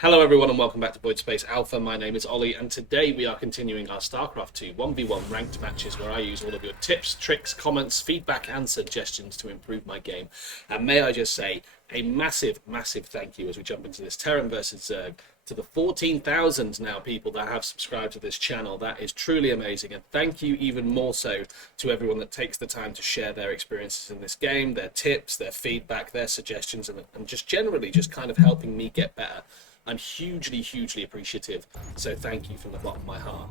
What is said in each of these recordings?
Hello everyone and welcome back to VoidSpace Alpha. My name is Ollie and today we are continuing our StarCraft 2 1v1 ranked matches where I use all of your tips, tricks, comments, feedback and suggestions to improve my game. And may I just say a massive thank you as we jump into this Terran versus Zerg to the 14,000 now people that have subscribed to this channel. That is truly amazing, and thank you even more so to everyone that takes the time to share their experiences in this game, their tips, their feedback, their suggestions, and just generally just kind of helping me get better. I'm hugely appreciative, so thank you from the bottom of my heart.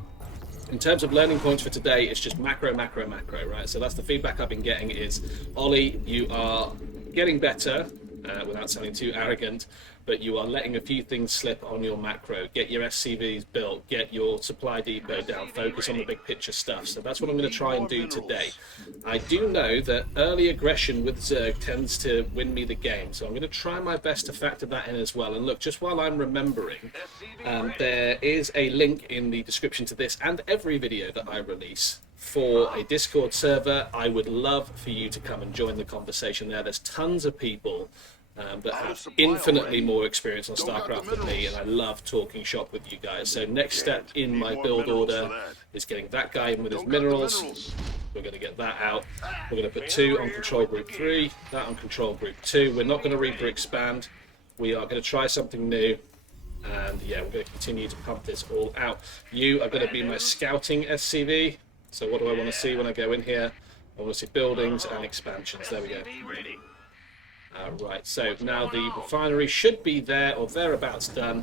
In terms of learning points for today, it's just macro, right? So that's the feedback I've been getting is, Ollie, you are getting better, without sounding too arrogant, but you are letting a few things slip on your macro. Get your SCVs built, get your supply depot down, focus on the big picture stuff. So that's what I'm going to try and do today. I do know that early aggression with Zerg tends to win me the game, so I'm going to try my best to factor that in as well. And look, just while I'm remembering, there is a link in the description to this and every video that I release for a Discord server. I would love for you to come and join the conversation there. There's tons of people that have infinitely more experience on StarCraft than me, and I love talking shop with you guys. So next step in my build order is getting that guy in with his minerals. We're going to get that out. We're going to put 2 on control group 3, that on control group 2. We're not going to Reaper expand. We are going to try something new. And yeah, we're going to continue to pump this all out. You are going to be my scouting SCV. So what do I want to see when I go in here? I want to see buildings and expansions. There we go. Right, so now the refinery should be there or thereabouts done.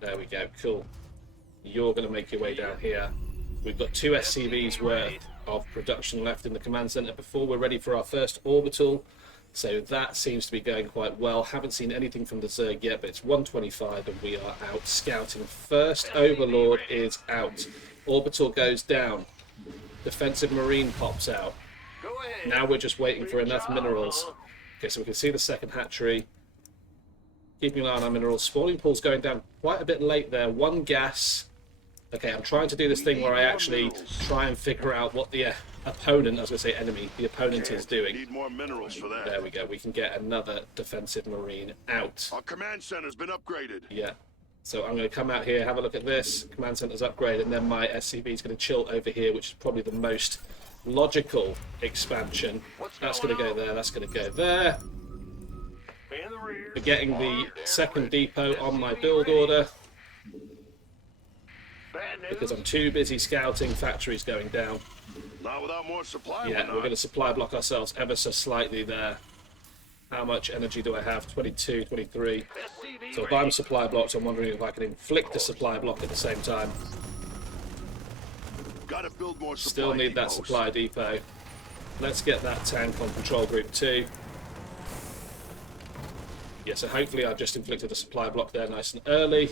There we go, cool. You're going to make your way down here. We've got 2 SCVs worth of production left in the command center before we're ready for our first orbital. So that seems to be going quite well. Haven't seen anything from the Zerg yet, but it's 1:25 and we are out scouting. First Overlord is out. Orbital goes down. Defensive Marine pops out. Now we're just waiting for enough minerals. Okay, so we can see the second hatchery. Keeping an eye on our minerals. Spawning pool's going down quite a bit late there. 1 gas. Okay, I'm trying to do this thing where I actually try and figure out what the opponent, I was going to say enemy, the opponent is doing. Need more minerals for that. There we go. We can get another defensive Marine out. Our command center's been upgraded. Yeah. So I'm going to come out here, have a look at this. Command center's upgrade, and then my SCV is going to chill over here, which is probably the most logical expansion. That's going to go there, that's going to go there. We're getting the second depot on my build order because I'm too busy scouting. Factories going down. Not without more supply. Yeah, we're going to supply block ourselves ever so slightly there. How much energy do I have? 22, 23. So if I'm supply blocked, I'm wondering if I can inflict a supply block at the same time. Gotta build more supply Still need that depots. supply depot. Let's get that tank on control group 2. Yeah, so hopefully I've just inflicted a supply block there nice and early.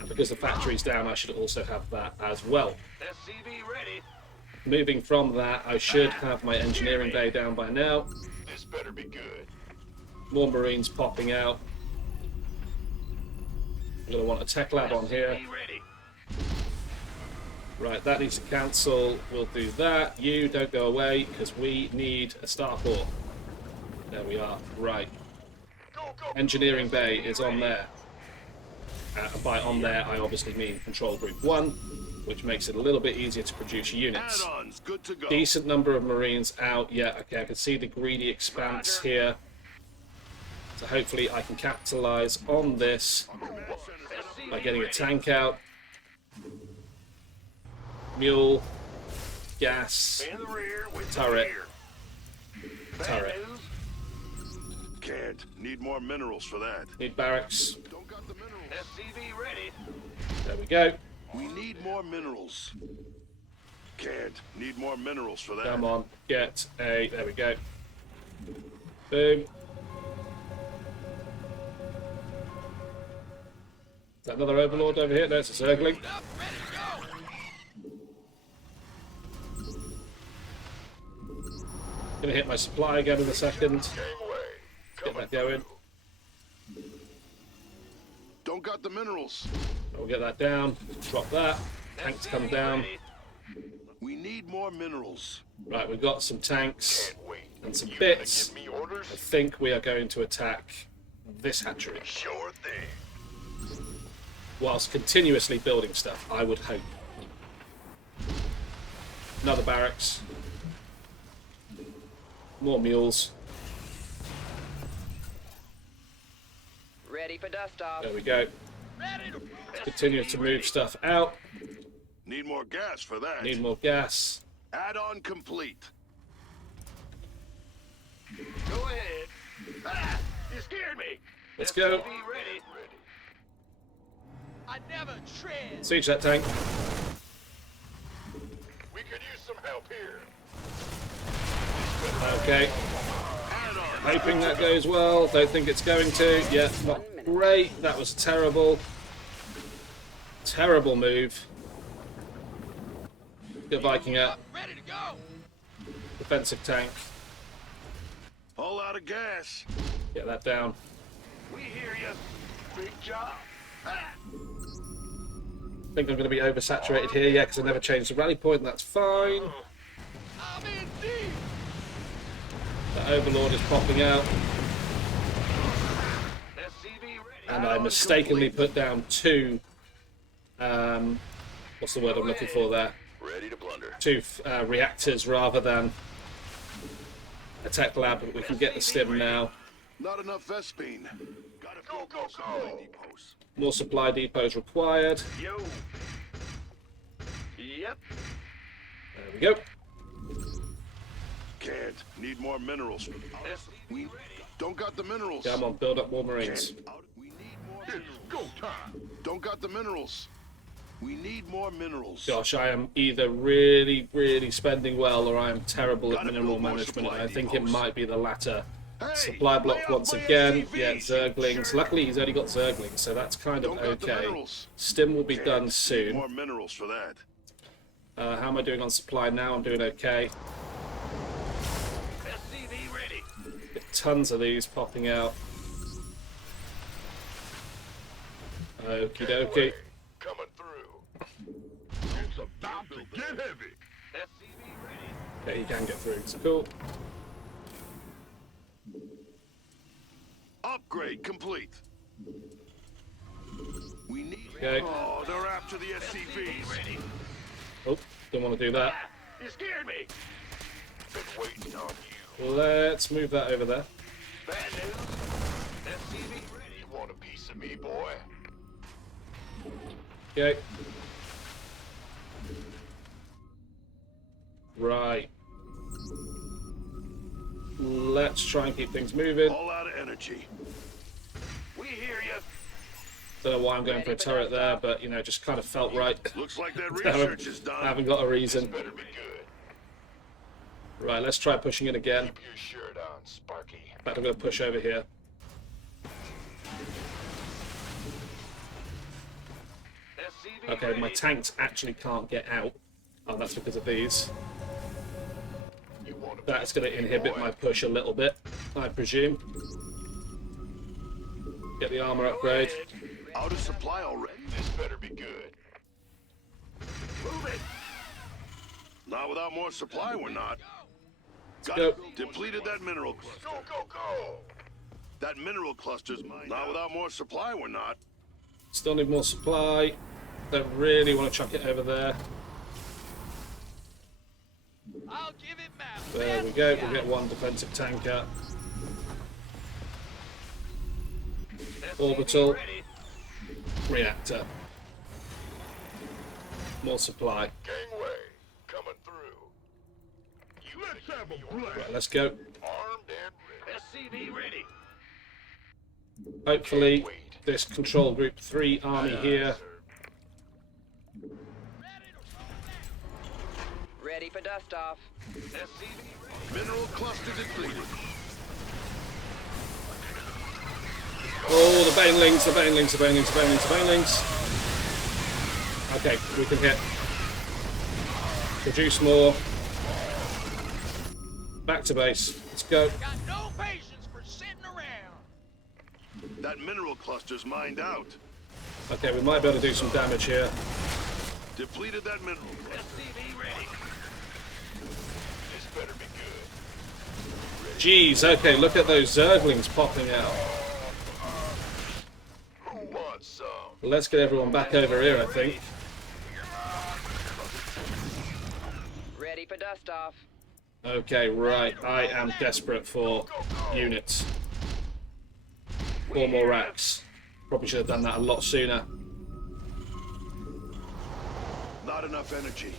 And because the factory's down, I should also have that as well. Moving from that, I should have my engineering bay down by now. This better be good. More Marines popping out. I'm going to want a tech lab on here. Right, that needs to cancel. We'll do that. You don't go away because we need a starport. There we are. Right. Engineering bay is on there. And by on there, I obviously mean control group 1, which makes it a little bit easier to produce units. Add-ons, good to go. Decent number of Marines out. Yeah, okay, I can see the greedy expanse here. So hopefully I can capitalize on this by getting a tank out. Mule, gas, turret. Can't. Need more minerals for that. Need barracks. Don't got the minerals. SCV ready. There we go. We need more minerals. Can't. Need more minerals for that. Come on, get a... There we go. Boom. Is that another Overlord over here? There's a circling. Gonna hit my supply again in a second. Get that going. Don't got the minerals. We'll get that down. Drop that. Tanks come down. We need more minerals. Right, we've got some tanks. Can't wait. and some You bits, gonna give me orders? I think we are going to attack this hatchery. Sure thing. Whilst continuously building stuff, I would hope. Another barracks. More mules. Ready for dust off. There we go. Continue to move stuff out. Need more gas for that. Need more gas. Add-on complete. Go ahead. Ah, you scared me. Let's go. Be ready. I never tread. Siege that tank. We could use some help here. Okay. Add-on. Hoping that goes well. Don't think it's going to. Yeah, not great. That was terrible. Terrible move. Get Viking out. Ready to go. Defensive tank. All out of gas. Get that down. We hear you. Big job. Ah. I think I'm going to be oversaturated here, yeah, because I never changed the rally point, and that's fine. I'm in deep. The Overlord is popping out, SCV ready. and I mistakenly put down two. What's the word I'm looking for there? Ready to blunder. Two reactors rather than a tech lab, but we can get the stim now. Not enough Vespine. Gotta go, go, go. Depots. More supply depots required. Yo. Yep. There we go. Can't. Need more minerals. We don't got the minerals. Come on, build up more Marines. We need more minerals. It's go time. Don't got the minerals. We need more minerals. Gosh, I am either really, really spending well, or I am terrible at Gotta mineral build more management. supply I think it depots. might be the latter. Hey, Supply block lay out once my again. SCVs. Yeah, Zerglings. Luckily, he's only got Zerglings, so that's kind of Don't got the okay. minerals. Stim will be Can't. done Need soon. more minerals for that. How am I doing on supply now? I'm doing okay. SCV ready. Get tons of these popping out. Okie dokie. Coming through. It's about to get heavy. SCV ready. Okay, he can get through. It's cool. Upgrade complete. We need. Okay. Oh, they're after the SCVs. Oh, don't want to do that. You scared me. Been waiting on you. Let's move that over there. Bad news. SCV ready. You want a piece of me, boy? Okay. Right. Let's try and keep things moving. All out of energy. We hear you. Don't know why I'm going for a turret there, but, you know, just kind of felt right. Looks like that I research is done. haven't got a reason. Better be good. Right, let's try pushing it again. Keep your shirt on, Sparky. In fact, I'm going to push over here. SCV Okay, ready. my tanks actually can't get out. Oh, that's because of these. You want a That's going to inhibit my push a little bit, I presume. Get the armor upgrade. Out of supply already? This better be good. Move it! Not without more supply, we're not. Got go. Depleted that mineral cluster. Go, go, go! That mineral cluster's mine. Not without more supply, we're not. Still need more supply. Don't really want to chuck it over there. I'll give it my There we best go. shot. We'll get one defensive tanker. Orbital. Reactor. More supply. Gangway, coming through. Let's have a blast. Right, let's go. Armed and ready. SCV ready. Hopefully, this control group 3 army here. Ready for dust off. SCV ready. Mineral cluster depleted. Oh, the banelings, the banelings, the banelings, the banelings, the banelings. Okay, we can hit. Produce more. Back to base. Let's go. Got no patience for sitting around. That mineral cluster's mined out. Okay, we might be able to do some damage here. Depleted that mineral. SCV ready. This better be good. Jeez, okay, look at those Zerglings popping out. Who wants some? Let's get everyone back over here, I think. Ready for dust off. Okay, right. I am desperate for units. 4 more racks. Probably should have done that a lot sooner. Not enough energy.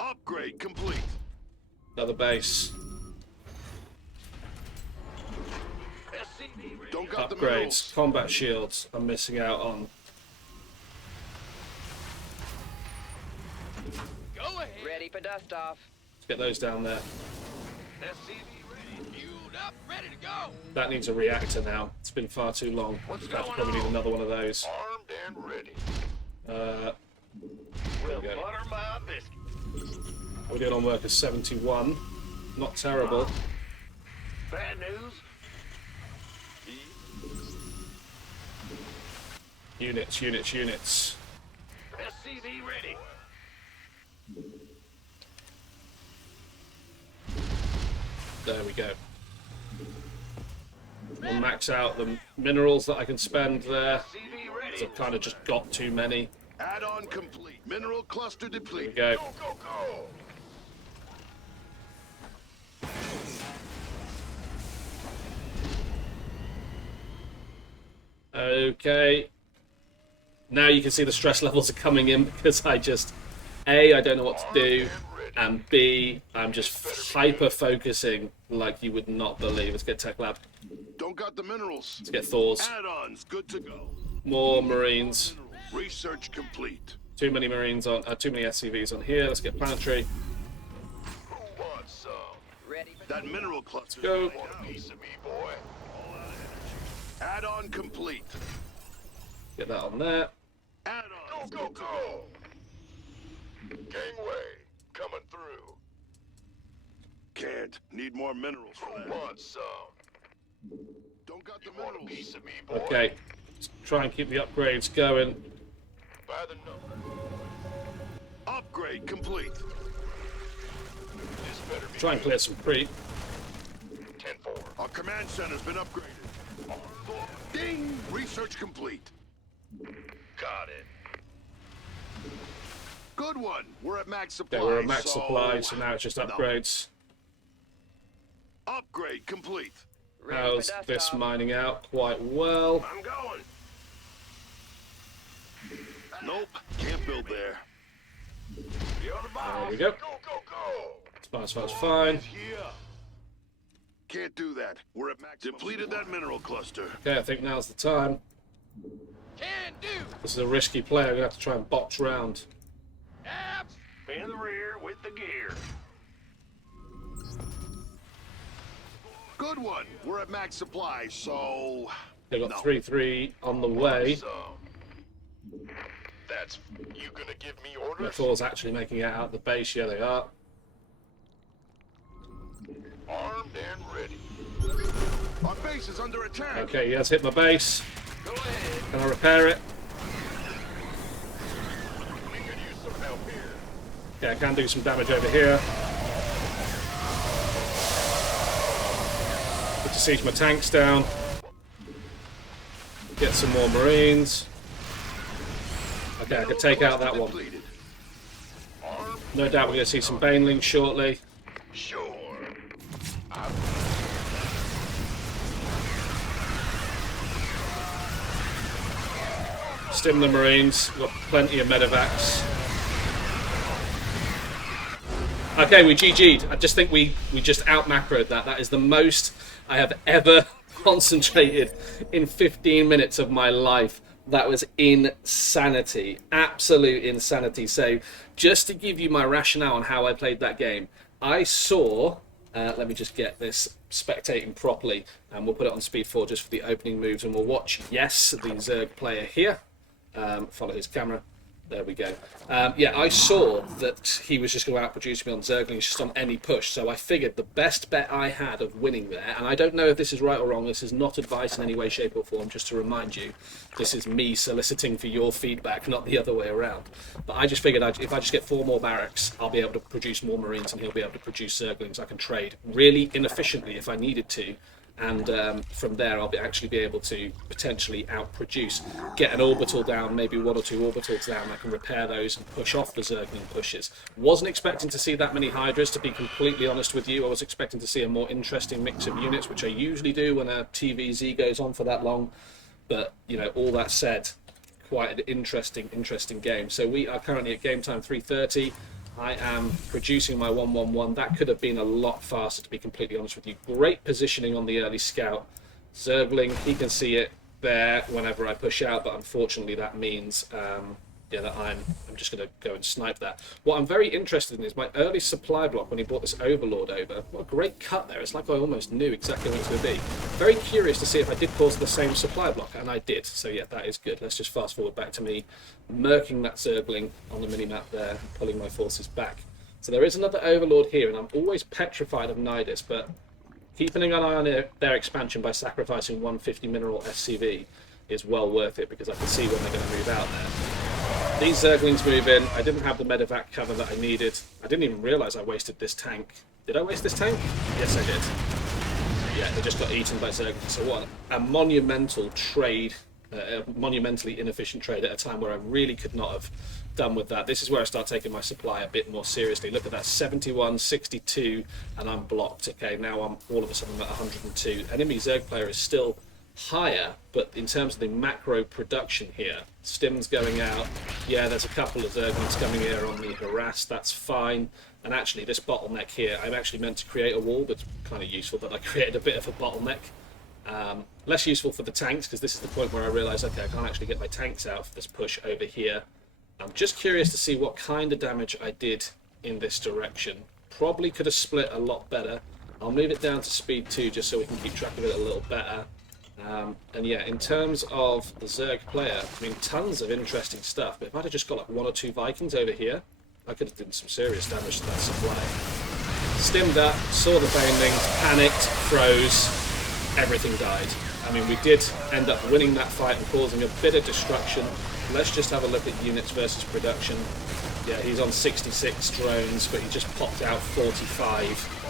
Upgrade complete. Another base. Don't got the Upgrades. minerals. Combat shields I'm missing out on. Go ahead. Ready for dust off. Let's get those down there. SCV ready. Fueled up, ready to go. That needs a reactor now. It's been far too long. I'll probably need another one of those. Armed and ready. There we go. Butter my biscuit. We're doing on workers 71. Not terrible. Bad news. Units, units, units. SCV ready. There we go. We'll max out the minerals that I can spend there. SCV ready. 'Cause I've kind of just got too many. Add-on complete. Mineral cluster There we depleted. go. Go, go, go. Okay. Now you can see the stress levels are coming in because I just, A, I don't know what to do, and B, I'm just hyper-focusing like you would not believe. Let's get Tech Lab. Don't got the minerals. Let's get Thors. Add-ons good to go. More Marines. Research complete. Too many Marines on, too many SCVs on here. Let's get Planetary. Who wants some? Ready for That mineral cluster. Go. Want a piece of me, boy? All out of energy. Add-on complete. Get that on there. Add-on. Go, go, go. Gangway coming through. Can't. Need more minerals for that. Who wants some? Don't got the minerals. Want a piece of me, boy? Okay. Let's try and keep the upgrades going. By the number. Upgrade complete. This better be Try and clear some creep. 10-4. Our command center's been upgraded. Ding! Research complete. Got it. Good one. We're at max supply. Okay, we're at max supply, so now it's just No. upgrades. Upgrade complete. ready How's for dust this off. mining out? Quite well. I'm going. Nope. Can't build there. There we go. Go, go, go. Spar's fine. Here. Can't do that. We're at max. Depleted that mineral cluster. Okay, I think now's the time. Can do. This is a risky play. I'm going to have to try and box round. Abs. In the rear with the gear. Good one. We're at max supply, so... They've got No. 3-3 on the way. That's... You gonna give me The orders? Thor's actually making it out the base. Yeah, they are. Armed and ready. Our base is under attack. Okay, he has hit my base. Go ahead. Can I repair it? We could use some help here. Yeah, I can do some damage over here. Good to siege my tanks down. Get some more Marines. Okay, I can take out that one. Depleted. No doubt we're going to see some Banelings shortly. Sure. Stim the Marines. We've got plenty of medevacs. Okay, we GG'd. I just think we just out-macroed that. That is the most I have ever concentrated in 15 minutes of my life. That was insanity. Absolute insanity. So, just to give you my rationale on how I played that game, I saw... let me just get this spectating properly, and we'll put it on speed 4 just for the opening moves, and we'll watch, yes, the Zerg player here. Follow his camera. There we go. Yeah, I saw that he was just going to outproduce me on Zerglings just on any push, so I figured the best bet I had of winning there, and I don't know if this is right or wrong, this is not advice in any way, shape or form, just to remind you, this is me soliciting for your feedback, not the other way around. But I just figured if I just get 4 more barracks, I'll be able to produce more Marines and he'll be able to produce Zerglings. I can trade really inefficiently if I needed to. And from there I'll actually be able to potentially outproduce, get an orbital down, maybe 1 or 2 orbitals down. I can repair those and push off the Zergling pushes. Wasn't expecting to see that many Hydras, to be completely honest with you. I was expecting to see a more interesting mix of units, which I usually do when a TvZ goes on for that long. But, you know, all that said, quite an interesting game. So we are currently at game time 3:30. I am producing my 111. That could have been a lot faster, to be completely honest with you. Great positioning on the early scout. Zergling, he can see it there whenever I push out, but unfortunately that means yeah, that I'm just going to go and snipe that. What I'm very interested in is my early supply block when he brought this Overlord over. What a great cut there. It's like I almost knew exactly what it was going to be. Very curious to see if I did cause the same supply block, and I did. So yeah, that is good. Let's just fast forward back to me murking that Zergling on the mini-map there, pulling my forces back. So there is another Overlord here, and I'm always petrified of Nidus, but keeping an eye on their expansion by sacrificing 150 mineral SCV is well worth it, because I can see when they're going to move out there. These Zerglings move in. I didn't have the medevac cover that I needed. I didn't even realise I wasted this tank. Did I waste this tank? Yes, I did. Yeah, they just got eaten by Zerglings. So what a monumental trade, a monumentally inefficient trade at a time where I really could not have done with that. This is where I start taking my supply a bit more seriously. Look at that, 71, 62, and I'm blocked. Okay, now I'm all of a sudden at 102. Enemy Zerg player is still higher, but in terms of the macro production here, Stim's going out. Yeah, there's a couple of Zerglings coming here on the harass. That's fine. And actually, this bottleneck here, I'm actually meant to create a wall, but it's kind of useful that I created a bit of a bottleneck. Less useful for the tanks, because this is the point where I realise, okay, I can't actually get my tanks out for this push over here. I'm just curious to see what kind of damage I did in this direction. Probably could have split a lot better. I'll move it down to speed 2 just so we can keep track of it a little better. And yeah, in terms of the Zerg player, I mean, tons of interesting stuff, but if I'd have just got like 1 or 2 Vikings over here, I could have done some serious damage to that supply. Stimmed up, saw the Baneling, panicked, froze, everything died. I mean, we did end up winning that fight and causing a bit of destruction. Let's just have a look at units versus production. Yeah, he's on 66 drones, but he just popped out 45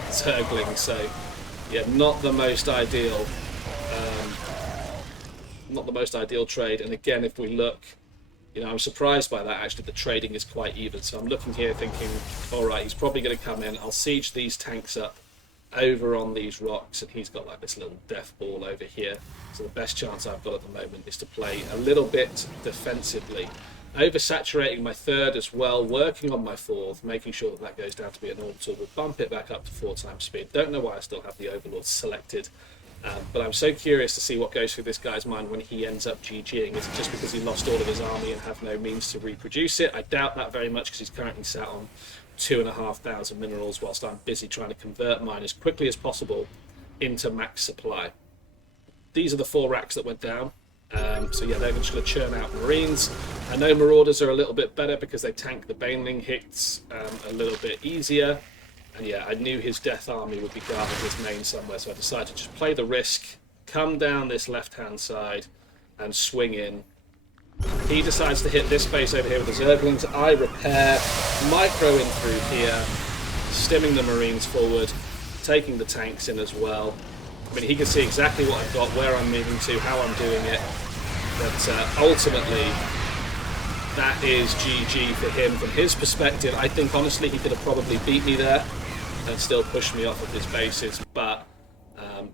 Zerglings, so yeah, not the most ideal. Not the most ideal trade. And again, if we look, you know, I'm surprised by that. Actually, the trading is quite even. So I'm looking here thinking, all right, he's probably going to come in. I'll siege these tanks up over on these rocks, and he's got like this little death ball over here. So the best chance I've got at the moment is to play a little bit defensively. Oversaturating my 3rd as well, working on my 4th, making sure that that goes down to be an orbital. We'll bump it back up to 4 times speed. Don't know why I still have the Overlord selected. But I'm so curious to see what goes through this guy's mind when he ends up GGing. Is it just because he lost all of his army and have no means to reproduce it? I doubt that very much, because he's currently sat on 2,500 minerals whilst I'm busy trying to convert mine as quickly as possible into max supply. These are the 4 racks that went down. So yeah, they're just going to churn out Marines. I know Marauders are a little bit better because they tank the Baneling hits a little bit easier. And yeah, I knew his death army would be guarding his main somewhere, so I decided to just play the risk, come down this left-hand side, and swing in. He decides to hit this base over here with the Zerglings. I repair, micro in through here, stimming the Marines forward, taking the tanks in as well. I mean, he can see exactly what I've got, where I'm moving to, how I'm doing it. But ultimately, that is GG for him from his perspective. I think, honestly, he could have probably beat me there and still pushed me off of his bases. But,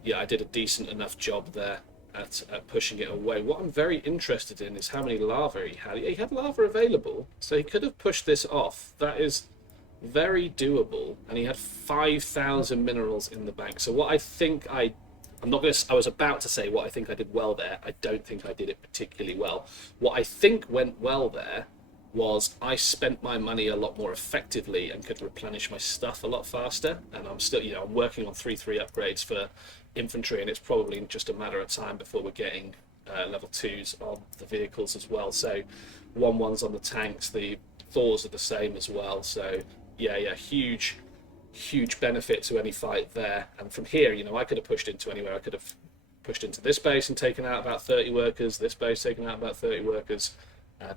yeah, I did a decent enough job there at pushing it away. What I'm very interested in is how many lava he had. He had lava available, so he could have pushed this off. That is very doable. And he had 5,000 minerals in the bank. So what I think I was about to say what I think I did well there. I don't think I did it particularly well. What I think went well there was I spent my money a lot more effectively and could replenish my stuff a lot faster. And I'm still, you know, I'm working on 3-3 upgrades for infantry, and it's probably just a matter of time before we're getting level 2s on the vehicles as well. So 1-1s on the tanks, the Thors are the same as well. So yeah, huge benefit to any fight there. And from here, you know, I could have pushed into anywhere. I could have pushed into this base and taken out about 30 workers, this base taken out about 30 workers,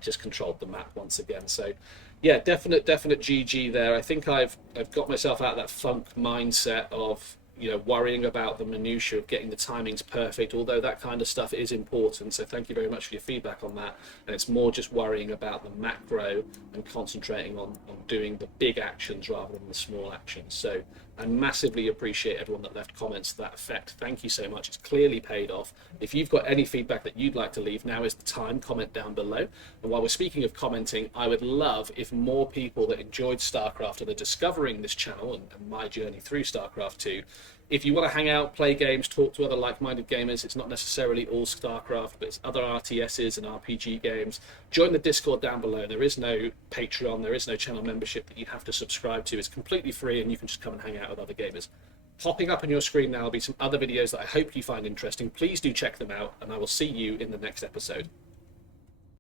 just controlled the map once again. So yeah, definite GG there. I think I've got myself out of that funk mindset of, you know, worrying about the minutiae of getting the timings perfect, although that kind of stuff is important. So thank you very much for your feedback on that. And it's more just worrying about the macro and concentrating on doing the big actions rather than the small actions. So I massively appreciate everyone that left comments to that effect. Thank you so much. It's clearly paid off. If you've got any feedback that you'd like to leave, now is the time. Comment down below. And while we're speaking of commenting, I would love if more people that enjoyed StarCraft and are discovering this channel and my journey through StarCraft 2, if you want to hang out, play games, talk to other like-minded gamers, it's not necessarily all StarCraft, but it's other RTSs and RPG games, join the Discord down below. There is no Patreon, there is no channel membership that you have to subscribe to. It's completely free and you can just come and hang out with other gamers. Popping up on your screen now will be some other videos that I hope you find interesting. Please do check them out and I will see you in the next episode.